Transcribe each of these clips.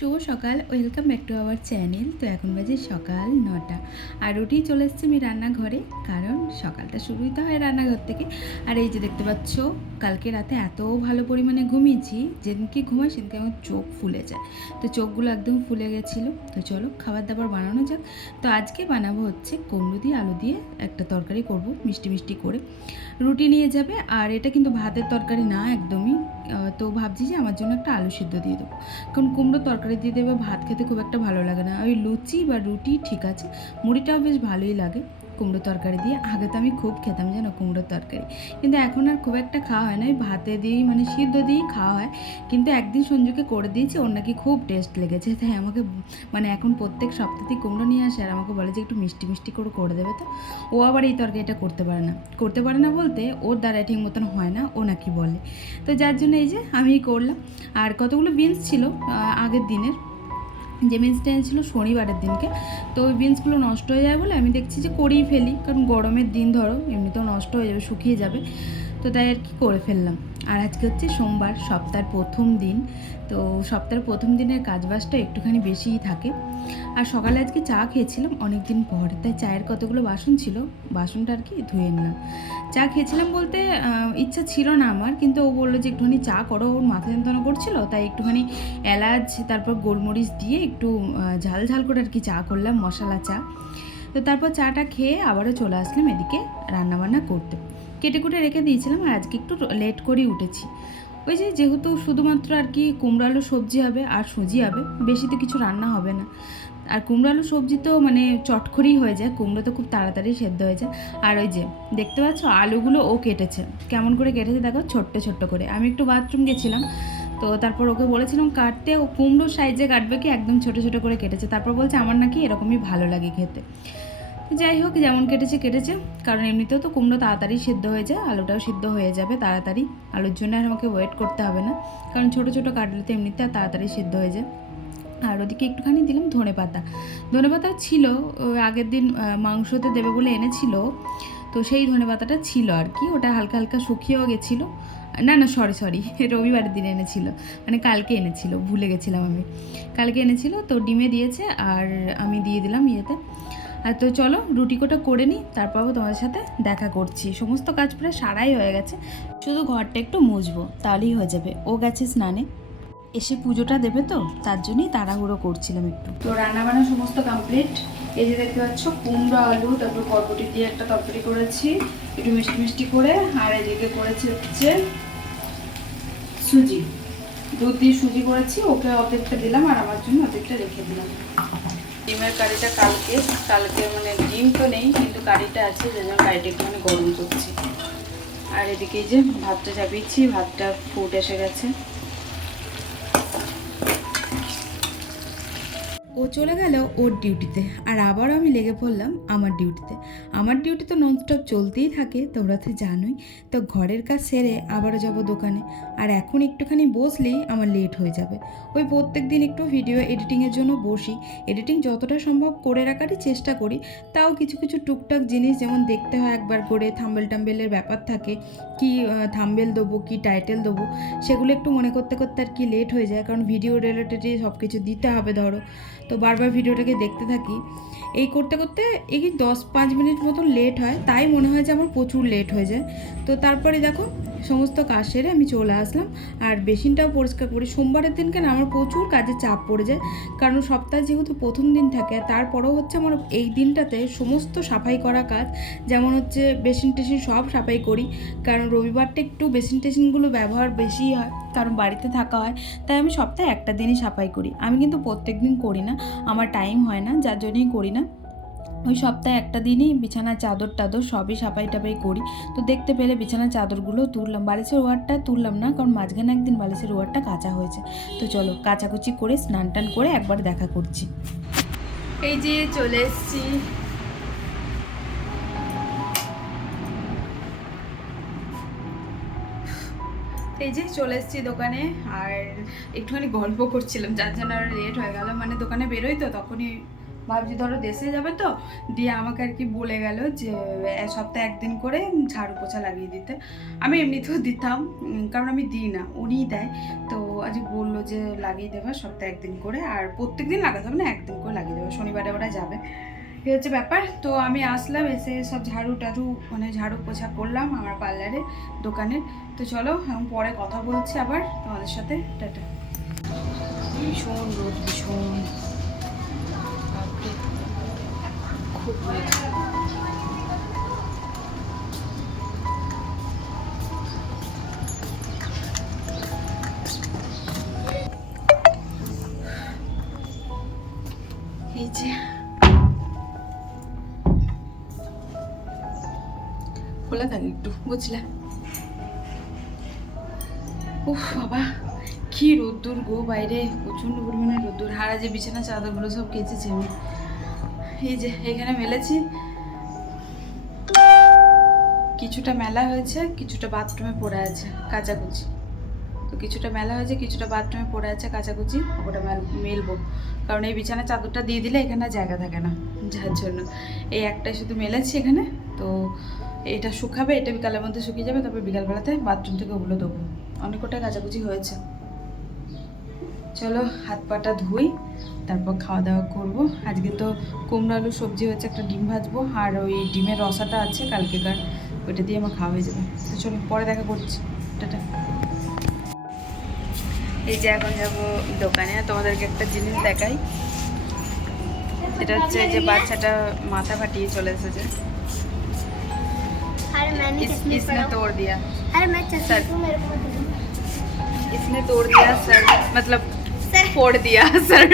শুভ সকাল, welcome back to our channel. তো এখন বাজে সকাল নটা। আর উঠেই চলে এসেছি আমি রান্নাঘরে, কারণ সকালটা শুরুই তো হয় রান্নাঘর থেকে। আর এই যে দেখতে পাচ্ছ, কালকে রাতে এত ভালো পরিমাণে ঘুমিয়েছি, যেদিনকে ঘুমাই সেদিনকে আমার চোখ ফুলে যায়। তো চোখগুলো একদম ফুলে গেছিল। তো চলো খাবার দাবার বানানো যাক। তো আজকে বানাবো হচ্ছে কুমড়ো দিয়ে আলু দিয়ে একটা তরকারি করব, মিষ্টি মিষ্টি করে। রুটি নিয়ে যাবে, আর এটা কিন্তু ভাতের তরকারি না একদমই। তো ভাবছি যে আমার জন্য একটা আলু সিদ্ধ দিয়ে দেবো। কারণ কুমড়ো তরকারি দিয়ে দেবে, ভাত খেতে খুব একটা ভালো লাগে না। ওই লুচি বা রুটি ঠিক আছে, মুড়িটাও বেশ ভালোই লাগে। কুমড়ো তরকারি দিয়ে। আগে তো আমি খুব খেতাম জানো কুমড়োর তরকারি। কিন্তু এখন আর খুব একটা খাওয়া হয় না। ওই ভাতে দিয়েই মানে সিদ্ধ দিয়েই খাওয়া হয়। কিন্তু একদিন সঞ্জুকে করে দিয়েছি, ওর নাকি খুব টেস্ট লেগেছে। তাই আমাকে মানে এখন প্রত্যেক সপ্তাহতেই কুমড়ো নিয়ে আসে আর আমাকে বলে যে একটু মিষ্টি মিষ্টি করে করে দেবে তো। ও আবার এই তরকারিটা করতে পারে না। করতে পারে না বলতে ওর দ্বারা ঠিক মতন হয় না, ও নাকি বলে। তো যার জন্য এই যে আমি করলাম। আর কতগুলো বিনস ছিল আগের দিনের। যে বিনসটা এনেছিল শনিবারের দিনকে, তো ওই বিনসগুলো নষ্ট হয়ে যায় বলে আমি দেখছি যে করেই ফেলি। কারণ গরমের দিন ধরো, এমনিতেও নষ্ট হয়ে যাবে, শুকিয়ে যাবে। তো তাই আর কি করে ফেললাম। আর আজকে হচ্ছে সোমবার, সপ্তাহের প্রথম দিন। তো সপ্তাহের প্রথম দিনের কাজবাজটা একটুখানি বেশিই থাকে। আর সকালে আজকে চা খেয়েছিলাম অনেক দিন পর। তাই চায়ের কতগুলো বাসন ছিল, বাসনটা আর কি ধুয়ে নিলাম। চা খেয়েছিলাম বলতে ইচ্ছা ছিল না আমার, কিন্তু ও বলল যে একটুখানি চা করো, ওর মাথা যন্ত্রণা করছিল, তাই একটুখানি এলাচ, তারপর গোলমরিচ দিয়ে একটু ঝাল ঝাল করে আর কি চা করলাম, মশলা চা। তো তারপর চাটা খেয়ে আবারও চলে আসলাম এদিকে রান্নাবান্না করতে। কেটে কুটে রেখে দিয়েছিলাম আর আজকে একটু লেট করেই উঠেছি। ওই যে যেহেতু শুধুমাত্র আর কি কুমড়ো আলু সবজি হবে আর সুজি হবে, বেশি তো কিছু রান্না হবে না। আর কুমড়ো আলু সবজি তো মানে চটখড়ি হয়ে যায়, কুমড়ো তো খুব তাড়াতাড়ি সেদ্ধ হয়ে যায়। আর ওই যে দেখতে পাচ্ছ আলুগুলো ও কেটেছে, কেমন করে কেটেছে দেখো ছোট্ট ছোট্ট করে। আমি একটু বাথরুম গেছিলাম, তো তারপর ওকে বলেছিলাম কাটতে, ও কুমড়ো সাইজে কাটবে কি একদম ছোট ছোট করে কেটেছে। তারপর বলছে আমার নাকি এরকমই ভালো লাগে খেতে। যাই হোক, যেমন কেটেছে কেটেছে। কারণ এমনিতেও তো কুমড়ো তাড়াতাড়ি সিদ্ধ হয়ে যায়, আলুটাও সিদ্ধ হয়ে যাবে তাড়াতাড়ি। আলুর জন্য আর আমাকে ওয়েট করতে হবে না। কারণ ছোট ছোট কাটলে তো এমনিতে আর তাড়াতাড়ি সিদ্ধ হয়ে যায়। আর ওদিকে একটুখানি দিলাম ধনে পাতা। ধনে পাতা ছিল আগের দিন মাংসতে দেবে বলে এনেছিল। তো সেই ধনে পাতাটা ছিল আর কি। ওটা হালকা হালকা শুকিয়েও গেছিল। না না সরি সরি রবিবারের দিন এনেছিল। মানে কালকে এনেছিল, ভুলে গেছিলাম আমি। কালকে এনেছিল, তো ডিমে দিয়েছে আর আমি দিয়ে দিলাম ইয়েতে। আর তো চলো, রুটি কোটা করে নিই, তারপর তোমাদের সাথে দেখা করছি। সমস্ত কাজ প্রায় সারাই হয়ে গেছে। শুধু ঘরটা একটু মুছবো, তাহলেই হয়ে যাবে। ও গেছে স্নানে। এসে পুজোটা দেবে তো, তার জন্যই তাড়াহুড়ো করছিলাম একটু। তো রান্না বান্না সমস্ত কমপ্লিট এই যে দেখতে পাচ্ছ, কুমড়ো, আলু, তারপর কটকটি দিয়ে একটা তরকারি করেছি, একটু মিষ্টি মিষ্টি করে, আর এদিকে করেছি হচ্ছে সুজি। দুধ দিয়ে সুজি করেছি, ওকে অর্ধেকটা দিলাম, আর আমার জন্য অর্ধেকটা রেখে দিলাম। ডিমের কারিটা কালকে কালকে মানে ডিম তো নেই, কিন্তু কারিটা আছে যে জন্য কারিটা মানে গরম করছি। আর এদিকে যে ভাতটা চাপিয়েছি, ভাতটা ফুট এসে গেছে। ও চলে গেল ওর ডিউটিতে, আর আবারও আমি লেগে পড়লাম আমার ডিউটিতে। আমার ডিউটি তো ননস্টপ চলতেই থাকে, তোমরা তো জানোই। তো ঘরের কাজ সেরে আবারও যাব দোকানে, আর এখন একটুখানি বসলেই আমার লেট হয়ে যাবে। ওই প্রত্যেক দিন একটু ভিডিও এডিটিংয়ের জন্য বসি। এডিটিং যতটা সম্ভব করে রাখারই চেষ্টা করি, তাও কিছু কিছু টুকটাক জিনিস যেমন দেখতে হয় একবার করে, থাম্বেল টাম্বেলের ব্যাপার থাকে, কি থাম্বেল দেবো, কি টাইটেল দেবো, সেগুলো একটু মনে করতে করতে আর কি লেট হয়ে যায়, কারণ ভিডিও রিলেটেডই সব কিছু দিতে হবে, ধরো। তো বারবার ভিডিওটাকে দেখতে থাকি। এই করতে করতে এই দশ পাঁচ মিনিট মতন লেট হয়, তাই মনে হয় যে আমার প্রচুর লেট হয়ে যায়। তো তারপরে দেখো সমস্ত কাজ সেরে আমি চলে আসলাম। আর বেসিনটাও পরিষ্কার করি। সোমবারের দিন কেন আমার প্রচুর কাজে চাপ পড়ে যায়। কারণ সপ্তাহে যেহেতু প্রথম দিন থাকে, তারপরেও হচ্ছে আমার এই দিনটাতে সমস্ত সাফাই করা কাজ। যেমন হচ্ছে বেসিন টেসিন সব সাফাই করি। কারণ রবিবারটা একটু বেসিন টেসিনগুলো ব্যবহার বেশি হয়, কারণ বাড়িতে থাকা হয়। তাই আমি সপ্তাহে একটা দিনই সাফাই করি। আমি কিন্তু প্রত্যেক দিন করি না। আমার টাইম হয় না, যার জন্যই করি না। ওই সপ্তাহে একটা দিনই বিছানার চাদর টাদর সবই সাফাই টাপাই করি। তো দেখতে পেলে বিছানার চাদরগুলো তুললাম। বালিশের ওয়ারটা তুললাম না, কারণ মাঝখানে একদিন বালিশের ওয়ারটা কাঁচা হয়েছে। তো চলো কাচাকুচি করে স্নান টান করে একবার দেখা করছি। এই যে চলে এসছি। এই যে চলে এসেছি দোকানে, আর একটুখানি গল্প করছিলাম, যার জন্য আর লেট হয়ে গেল। মানে দোকানে বেরোই তো, তখনই ভাবছি ধরো দেশে যাবে তো, দিয়ে আমাকে আর কি বলে গেল যে সপ্তাহে একদিন করে ঝাড়ু পোছা লাগিয়ে দিতে। আমি এমনিতেও দিতাম কারণ আমি দিই না, উনিই দেয়। তো আজ বলল যে লাগিয়ে দেবে সপ্তাহে একদিন করে, আর প্রত্যেক দিন লাগাতে হবে না, একদিন করে লাগিয়ে দেবে, শনিবারে ওরা যাবে। এই হচ্ছে ব্যাপার, তো আমি আসলাম, এসে সব ঝাড়ু টাড়ু মানে ঝাড়ু পোছা করলাম আমার পার্লারে, দোকানে। তো চলো, এখন পরে কথা বলছি আবার তোমাদের সাথে, টাটা। ভীষণ রোদ, ভীষণ। খোলা থাকে একটু, বুঝলে? উফ, বাবা, কি রোদ্দুর গো বাইরে, প্রচণ্ড পরিমাণে রোদ্দুর। হারা যে বিছানা চাদরগুলো সব কেচেছি এই যে, এখানে মেলেছি। কিছুটা মেলা হয়েছে, কিছুটা বাথরুমে পড়ে আছে কাচাকুচি। তো কিছুটা মেলা হয়েছে, কিছুটা বাথরুমে পড়ে আছে কাচাকুচি, ওটা মেল, মেলবো। কারণ এই বিছানা চাদরটা দিয়ে দিলে এখানে জায়গা থাকে না, যার জন্য। এই একটাই শুধু মেলেছি এখানে, তো এটা শুকাবে, এটা বিকালের মধ্যে শুকিয়ে যাবে, তারপর বিকালবেলাতে বাথরুম থেকে ওগুলো দেবো অনেক কটাই কাচাকুচি হয়েছে। চলো হাত পাটা ধুই তারপর খাওয়া দাওয়া করব আজকে তো কুমড়ো আলু সবজি হচ্ছে একটা ডিম ভাজবো আর ওই ডিমের রসাটা আছে কালকেকার ওইটা দিয়ে আমার খাওয়া হয়ে যাবে তো চলো পরে দেখা করছি টাটা এই যে এখন যাবো দোকানে তোমাদেরকে একটা জিনিস দেখাই এটা হচ্ছে এই যে বাচ্চাটা মাথা ফাটিয়ে চলে এসেছে अरे मैं नहीं इस, चश्मे इसने पड़ा हूँ। तोड़ दिया अरे मैं चश्मे सर। हूँ, मेरे को मत दो। इसने तोड़ दिया सर मतलब सर फोड़ दिया सर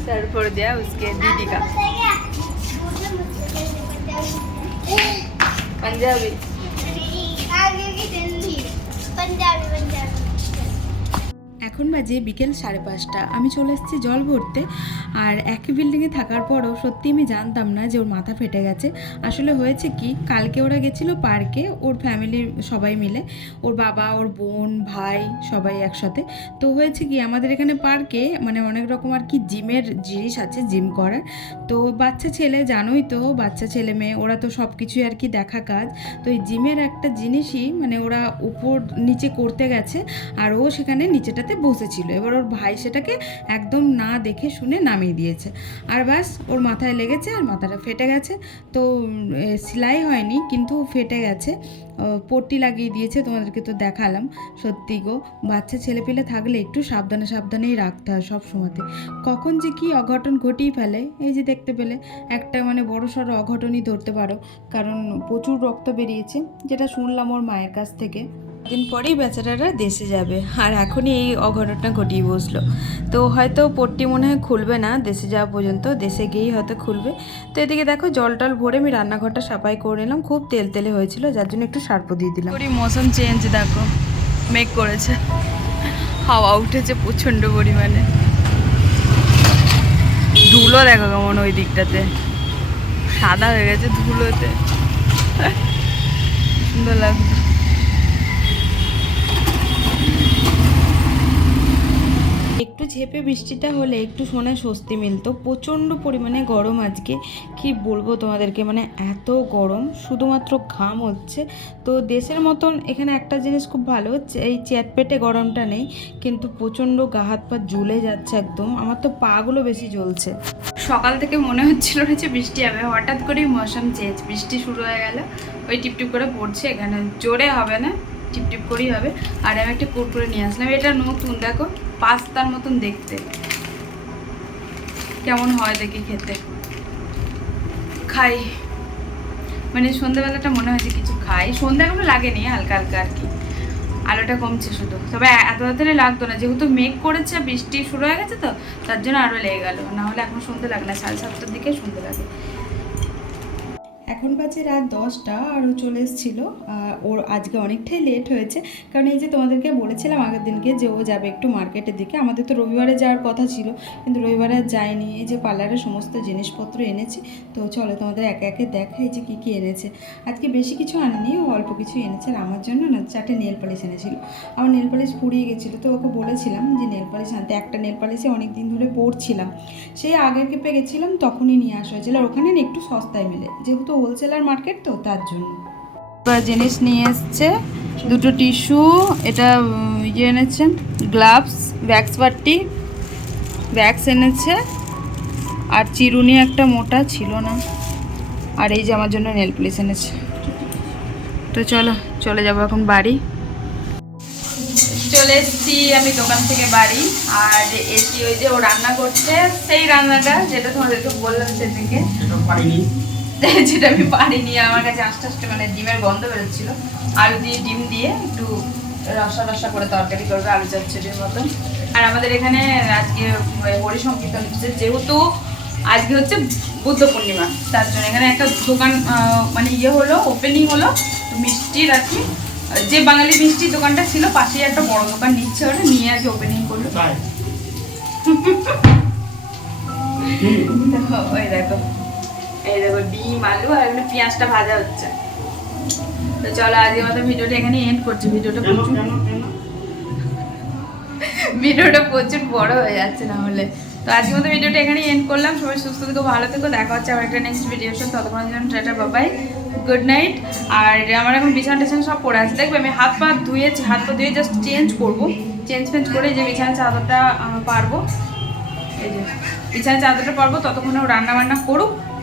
सर फोड़ दिया उसके दीदी का आपको पता है क्या? मुझे मुझसे कैसे पंजाबी पंजाबी आगे की हिंदी पंजाबी पंजाबी এখন বাজে বিকেল সাড়ে পাঁচটা আমি চলে এসেছি জল ভরতে আর একই বিল্ডিংয়ে থাকার পরও সত্যি আমি জানতাম না যে ওর মাথা ফেটে গেছে। আসলে হয়েছে কি, কালকে ওরা গেছিল পার্কে ওর ফ্যামিলির সবাই মিলে, ওর বাবা, ওর বোন, ভাই সবাই একসাথে। তো হয়েছে কি, আমাদের এখানে পার্কে মানে অনেক রকম আর কি জিমের জিনিস আছে, জিম করার। তো বাচ্চা ছেলে জানোই তো, বাচ্চা ছেলে মেয়ে, ওরা তো সব কিছুই আর কি দেখা কাজ। তো এই জিমের একটা জিনিসই মানে ওরা উপর নিচে করতে গেছে, আর ও সেখানে নিচেটাতে বসেছিল। এবার ওর ভাই সেটাকে একদম না দেখে শুনে নামিয়ে দিয়েছে। আর ব্যাস, ওর মাথায় লেগেছে আর মাথাটা ফেটে গেছে। তো সেলাই হয়নি, কিন্তু ফেটে গেছে। পট্টি লাগিয়ে দিয়েছে, তোমাদেরকে তো দেখালাম। সত্যি গো, বাচ্চা ছেলেপিলে থাকলে একটু সাবধানে সাবধানেই রাখতে হয় সব সময়তে। কখন যে কি অঘটন ঘটিয়ে ফেলে, এই যে দেখতে পেলে, একটা মানে বড় সড়ো অঘটনই ধরতে পারো। কারণ প্রচুর রক্ত বেরিয়েছে, যেটা শুনলাম ওর মায়ের কাছ থেকে। দিন পরেই বেচারারা দেশে যাবে। আর এখনই এই অঘটনটা ঘটিয়ে বসল। তো হয়তো পট্টি মনে হয় খুলবে না, দেশে যাওয়া পর্যন্ত। দেশে গিয়েই হয়তো খুলবে। তো এদিকে দেখো জল টল ভরে আমি রান্নাঘরটা সাফাই করে নিলাম। খুব তেল তেলে হয়েছিল, যার জন্য একটু সার্প দিয়ে দিলাম। মৌসুম চেঞ্জ দেখো। মেঘ করেছে। হাওয়া উঠেছে প্রচণ্ড পরিমাণে। ধুলো দেখো কেমন ওই দিকটাতে। সাদা হয়ে গেছে ধুলোতে। সুন্দর লাগছে একটু ঝেপে বৃষ্টিটা হলে একটু শোনে স্বস্তি মিলতো। প্রচণ্ড পরিমাণে গরম আজকে। কি বলব তোমাদেরকে? মানে এত গরম, শুধুমাত্র ঘাম হচ্ছে। তো দেশের মতন এখানে একটা জিনিস খুব ভালো হচ্ছে, এই চ্যাটপেটে গরমটা নেই, কিন্তু প্রচণ্ড গা হাত পা জ্বলে যাচ্ছে একদম। আমার তো পাগুলো বেশি জ্বলছে। সকাল থেকে মনে হচ্ছিল যে বৃষ্টি হবে। হঠাৎ করেই মৌসুম চেঞ্জ বৃষ্টি শুরু হয়ে গেল। ওই টিপটিপ করে পড়ছে এখানে। জোরে হবে না, টিপটিপ করেই হবে। আর আমি একটা কুরকুরে নিয়ে আসলাম। এটা নতুন, দেখো। পাস্তার মতন দেখতে। কেমন হয় দেখি খেতে। খাই। মানে সন্ধ্যাবেলাটা মনে হয় যে কিছু খাই। সন্ধ্যা এখনও লাগেনি, হালকা হালকা আর কি। আলোটা কমছে শুধু। তবে এত তাড়াতাড়ি লাগতো না। যেহেতু মেঘ করেছে, বৃষ্টি শুরু হয়ে গেছে তো, তার জন্য আরও লেগে গেল। না হলে এখন সন্ধ্যে লাগে না। সাড়ে সাতটার দিকে সন্ধ্যে লাগে। এখন বাজে রাত দশটা আর ও চলে এসেছিল ওর আজকে অনেকটাই লেট হয়েছে। কারণ এই যে তোমাদেরকে বলেছিলাম আগের দিনকে যে ও যাবে একটু মার্কেটের দিকে, আমাদের তো রবিবারে যাওয়ার কথা ছিল, কিন্তু রবিবারে আর যায়নি। এই যে পার্লারের সমস্ত জিনিসপত্র এনেছি, তো চলো তোমাদের একে একে দেখাই যে কী কী এনেছে। আজকে বেশি কিছু আনেনি, ও অল্প কিছু এনেছে, আর আমার জন্য না চারটে নেল পালিশ এনেছিল। আমার নেল পালিশ ফুরিয়ে গেছিল, তো ওকে বলেছিলাম যে নেল পালিশ আনতে। একটা নেল পালিশে অনেক দিন ধরে পড়ছিলাম সেই আগের কেপে গেছিলাম, তখনই নিয়ে আসা হয়েছিল, আর ওখানে একটু সস্তায় মেলে। যেহেতু হোলসেলার মার্কেট তো, তার জন্য। জিনিস নিয়ে এসছে, দুটো টিস্যু, এটা ইয়ে এনেছে, গ্লাভস ভ্যাক্স বাট্টি ভ্যাক্স এনেছে, আর চিরুনি একটা মোটা ছিল না। আর এই যে আমার জন্য নেল পুলিশ এনেছে। তো চলো, চলে যাব এখন বাড়ি। চলে এসেছি আমি দোকান থেকে বাড়ি, আর এসি ওই যে ও রান্না করছে, সেই রান্নাটা যেটা তোমাদেরকে বললাম পারিনি যেটা আমি পারিনি আমার কাছে আস্তে আস্তে মানে ডিমের গন্ধ বেরোচ্ছিল। আলু দিয়ে ডিম দিয়ে একটু রসা রসা করে তরকারি করবে আলু চচ্চড়ির মতন আর আমাদের এখানে আজকে হরি সংকীর্তন হচ্ছে যেহেতু আজকে হচ্ছে বুদ্ধ পূর্ণিমা তার জন্য এখানে একটা দোকান আহ, মানে ইয়ে হলো ওপেনিং হলো মিষ্টি রাখি। যে বাঙালি মিষ্টির দোকানটা ছিল পাশেই একটা বড় দোকান নিচ্ছে ওটা নিয়ে আজকে ওপেনিং করল। ওই দেখো। এই দেখো ডিম আলু আর এখানে পেঁয়াজটা ভাজা হচ্ছে। তো চলো আজকে মতো ভিডিওটা এখানে এন্ড করছি। ভিডিওটা প্রচুর ভিডিওটা প্রচুর বড় হয়ে যাচ্ছে না হলে তো আজকে মতো ভিডিওটা এখানে এন্ড করলাম। সবাই সুস্থ থেকো ভালো থেকো। দেখা হচ্ছে আমার একটা নেক্সট ভিডিও ততক্ষণের জন্য টাটা বাবাই গুড নাইট আর আমার এখন বিছানা টিছানা সব পড়ে আছে। দেখবে আমি হাত পা ধুয়েছি হাত পা ধুয়ে জাস্ট চেঞ্জ করব। চেঞ্জ ফেঞ্জ করে যে বিছানা চাদরটা পারব। এই যে বিছানা চাদরটা পারব ততক্ষণে রান্না বান্না করুক।